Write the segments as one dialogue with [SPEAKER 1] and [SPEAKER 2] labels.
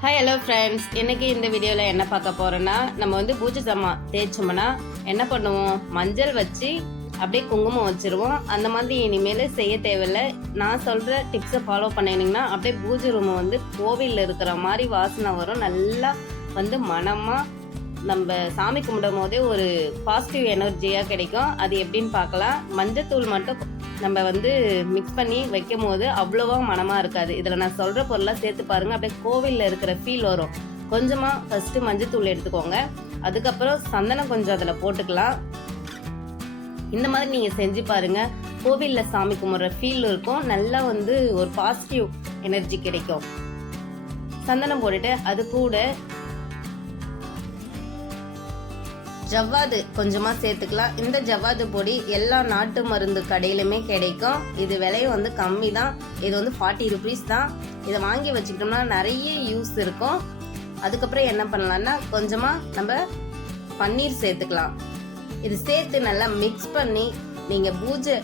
[SPEAKER 1] Hi hello friends இன்னைக்கு இந்த வீடியோவில் என்ன பார்க்க போறோம்னா நம்ம வந்து பூஜை சாமான் தேய்ச்சோம்னா என்ன பண்ணுவோம்? மஞ்சள் வச்சு அப்படியே குங்குமம் வச்சிருவோம். அந்த மாதிரி இனிமேல் செய்ய தேவையில்ல. நான் சொல்கிற டிப்ஸை ஃபாலோ பண்ணினீங்கன்னா அப்படியே பூஜை ரூம் வந்து கோவிலில் இருக்கிற மாதிரி வாசனை வரும். நல்லா வந்து மனமாக நம்ம சாமி கும்பிடும் போதே ஒரு பாசிட்டிவ் எனர்ஜியாக கிடைக்கும். அது எப்படின்னு பார்க்கலாம். மஞ்சத்தூள் மட்டும் நம்ம வந்து மிக்ஸ் பண்ணி வைக்கும் போது அவ்வளோவா மனமாக இருக்காது. இதில் நான் சொல்கிற பொருளாக சேர்த்து பாருங்க. அப்படியே கோவிலில் இருக்கிற ஃபீல் வரும். கொஞ்சமாக ஃபஸ்ட்டு மஞ்சத்தூள் எடுத்துக்கோங்க. அதுக்கப்புறம் சந்தனம் கொஞ்சம் அதில் போட்டுக்கலாம். இந்த மாதிரி நீங்கள் செஞ்சு பாருங்கள் கோவிலில் சாமி கும்பிட்ற ஃபீல் இருக்கும். நல்லா வந்து ஒரு பாசிட்டிவ் எனர்ஜி கிடைக்கும். சந்தனம் போட்டுட்டு அது கூட ஜவ்வாது கொஞ்சமா சேர்த்துக்கலாம். இந்த ஜவ்வாது பொடி எல்லா நாட்டு மருந்து கடையிலுமே கிடைக்கும். இது விலையும் வந்து கம்மி தான். இது வந்து ஃபார்ட்டி ருபீஸ் தான். இதை வாங்கி வச்சுக்கிட்டோம்னா நிறைய யூஸ் இருக்கும். அதுக்கப்புறம் என்ன பண்ணலான்னா கொஞ்சமா நம்ம பன்னீர் சேர்த்துக்கலாம். இது சேர்த்து நல்லா மிக்ஸ் பண்ணி நீங்க பூஜை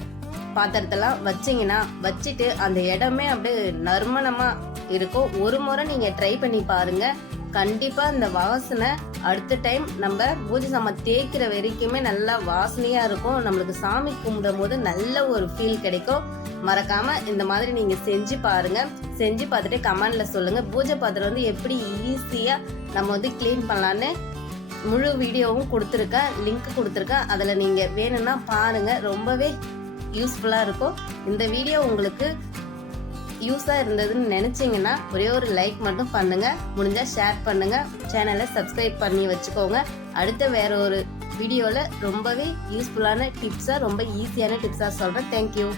[SPEAKER 1] பாத்திரத்தெல்லாம் வச்சீங்கன்னா வச்சுட்டு அந்த இடமே அப்படியே நறுமணமா இருக்கும். ஒரு முறை நீங்க ட்ரை பண்ணி பாருங்க. கண்டிப்பா இந்த வாசனை அடுத்த டைம் நம்ம பூஜை சாமான் தேய்க்கிற வரைக்குமே நல்லா வாசனையா இருக்கும். நம்மளுக்கு சாமி கும்பிடும் போது நல்ல ஒரு ஃபீல் கிடைக்கும். மறக்காம இந்த மாதிரி நீங்க செஞ்சு பாருங்க. செஞ்சு பார்த்துட்டு கமெண்ட்ல சொல்லுங்க. பூஜை பாத்திரம் வந்து எப்படி ஈஸியா நம்ம வந்து க்ளீன் பண்ணலான்னு முழு வீடியோவும் கொடுத்துருக்கேன். லிங்க் கொடுத்துருக்கேன். அதில் நீங்கள் வேணும்னா பாருங்கள் ரொம்பவே யூஸ்ஃபுல்லாக இருக்கும். இந்த வீடியோ உங்களுக்கு யூஸாக இருந்ததுன்னு நினச்சிங்கன்னா ஒரே ஒரு லைக் மட்டும் பண்ணுங்கள் முடிஞ்சால் ஷேர் பண்ணுங்கள் சேனலை சப்ஸ்கிரைப் பண்ணி வச்சுக்கோங்க. அடுத்த வேற ஒரு வீடியோவில் ரொம்பவே யூஸ்ஃபுல்லான டிப்ஸாக ரொம்ப ஈஸியான டிப்ஸாக சொல்கிறேன் தேங்க்யூ